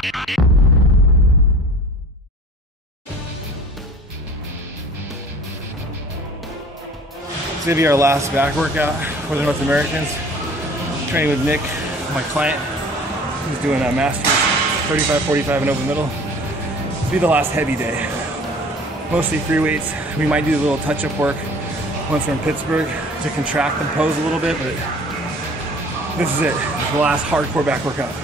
It's gonna be our last back workout for the North Americans. Training with Nick, my client. He's doing a master's, 35, 45 and open middle. This will be the last heavy day. Mostly free weights. We might do a little touch-up work once we're in Pittsburgh to contract and pose a little bit, but this is it. It's the last hardcore back workout.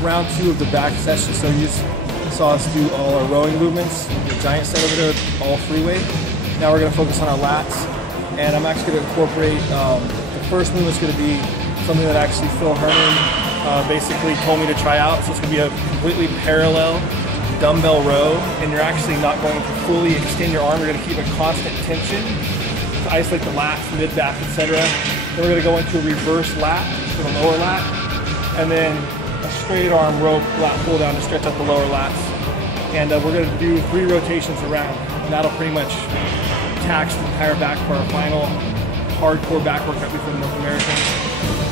Round 2 of the back session, so you saw us do all our rowing movements, the giant set over there, all free weight. Now we're going to focus on our lats, and I'm actually going to incorporate, the first move is going to be something that actually Phil Herman basically told me to try out. So it's going to be a completely parallel dumbbell row, and you're actually not going to fully extend your arm. You're going to keep a constant tension to isolate the lats, mid-back, etc. Then we're going to go into a reverse lat for the lower lat, and then a straight arm rope lat pull down to stretch out the lower lats. And we're going to do 3 rotations around, and that'll pretty much tax the entire back for our final hardcore back workout before the North Americans.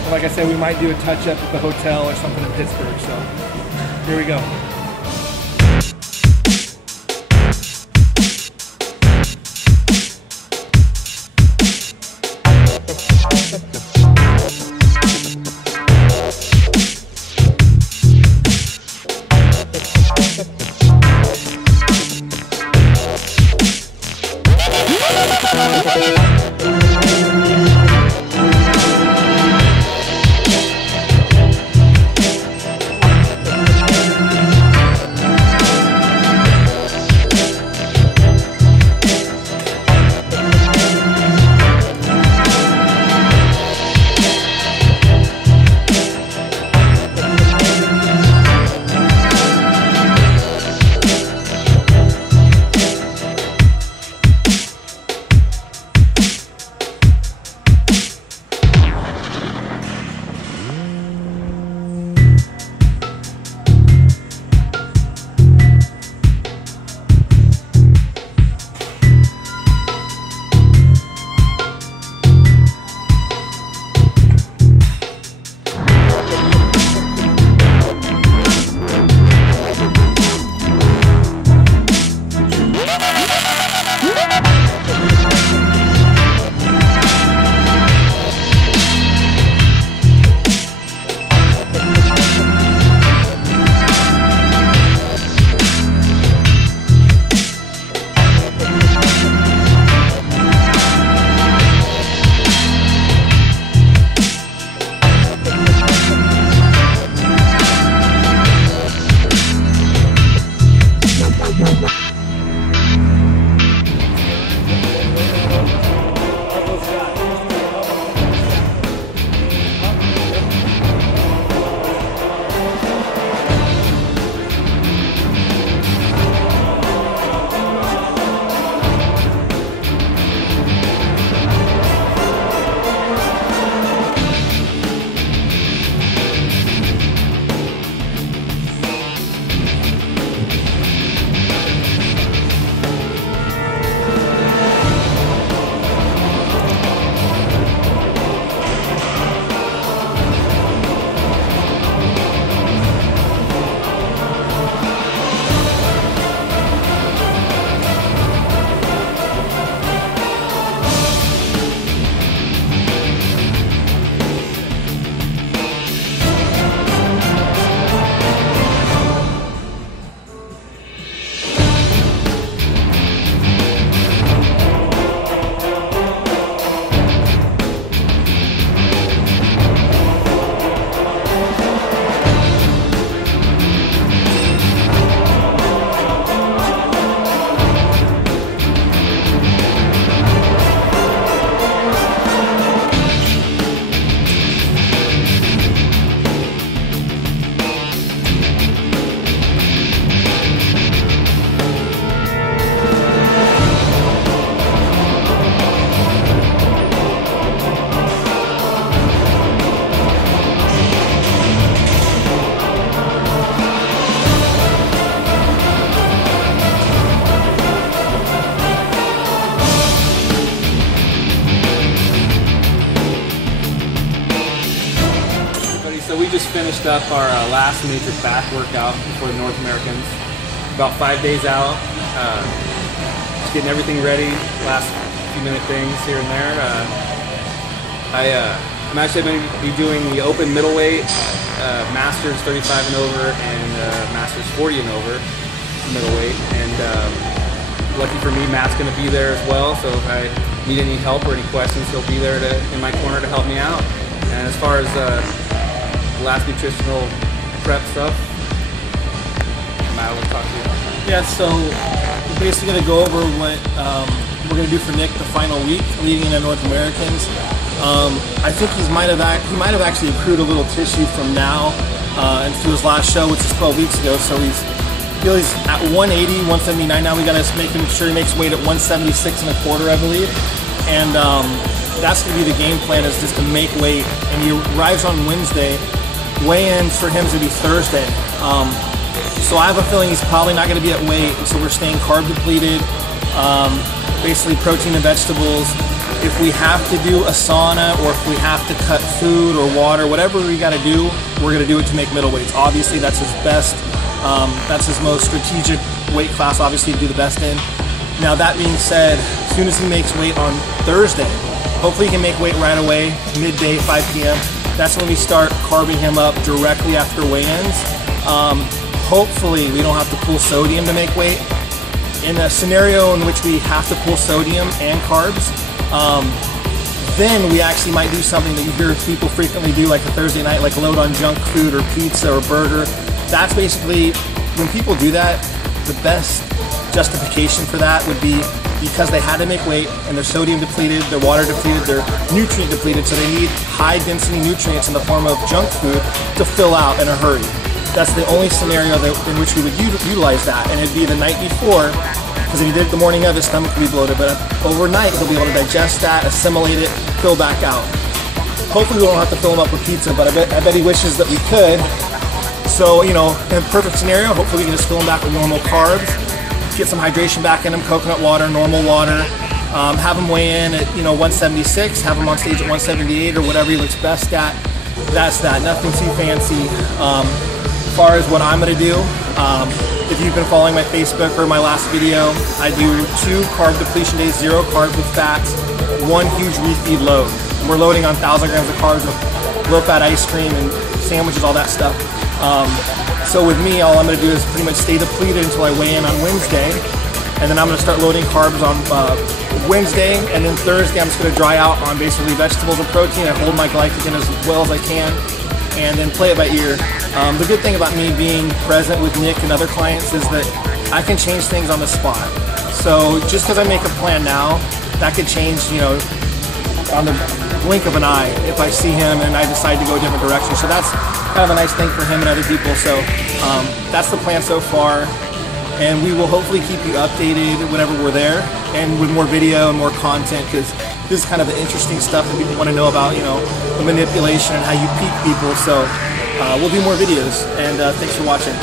And like I said, we might do a touch-up at the hotel or something in Pittsburgh, so here we go. we just finished up our last major back workout for the North Americans. About 5 days out, just getting everything ready. Last few minute things here and there. I'm actually going to be doing the open middleweight, Masters 35 and over, and Masters 40 and over middleweight. And lucky for me, Matt's going to be there as well. So if I need any help or any questions, he'll be there in my corner to help me out. And as far as last nutritional prep stuff, Matt will talk to you. Yeah, so we're basically going to go over what we're going to do for Nick the final week leading into North Americans. I think he might have actually accrued a little tissue from now and through his last show, which is 12 weeks ago. So he's at 180, 179 now. We got to make sure he makes weight at 176 and a quarter, I believe. And that's going to be the game plan, is just to make weight. And he arrives on Wednesday. Weigh-in for him is going to be Thursday. So I have a feeling he's probably not going to be at weight. So we're staying carb depleted, basically protein and vegetables. If we have to do a sauna, or if we have to cut food or water, whatever we got to do, we're going to do it to make middleweights. Obviously, that's his best. That's his most strategic weight class, obviously, to do the best in. Now, that being said, as soon as he makes weight on Thursday, hopefully he can make weight right away, midday, 5 p.m. That's when we start carbing him up directly after weigh-ins. Hopefully we don't have to pull sodium to make weight. In a scenario in which we have to pull sodium and carbs, then we actually might do something that you hear people frequently do, like a Thursday night, like load on junk food or pizza or burger. That's basically, when people do that, the best justification for that would be because they had to make weight and they're sodium depleted, they're water depleted, they're nutrient depleted, so they need high density nutrients in the form of junk food to fill out in a hurry. That's the only scenario in which we would utilize that, and it'd be the night before, because if you did it the morning of, his stomach would be bloated, but overnight he'll be able to digest that, assimilate it, fill back out. Hopefully we won't have to fill him up with pizza, but I bet he wishes that we could. So, you know, in a perfect scenario, hopefully we can just fill him back with normal carbs, get some hydration back in him, coconut water, normal water, have him weigh in at, you know, 176, have him on stage at 178 or whatever he looks best at. That's that, nothing too fancy. As far as what I'm gonna do, if you've been following my Facebook or my last video, I do 2 carb depletion days, 0 carbs with fats, 1 huge refeed load. And we're loading on 1,000 grams of carbs with low-fat ice cream and sandwiches, all that stuff. So with me, all I'm going to do is pretty much stay depleted until I weigh in on Wednesday, and then I'm going to start loading carbs on Wednesday, and then Thursday I'm just going to dry out on basically vegetables and protein and hold my glycogen as well as I can, and then play it by ear. The good thing about me being present with Nick and other clients is that I can change things on the spot. So just because I make a plan now, that could change, you know, on the blink of an eye if I see him and I decide to go a different direction. So that's kind of a nice thing for him and other people. So that's the plan so far, and we will hopefully keep you updated whenever we're there and with more video and more content, because this is kind of the interesting stuff that people want to know about, you know, the manipulation and how you peak people. So we'll do more videos, and thanks for watching.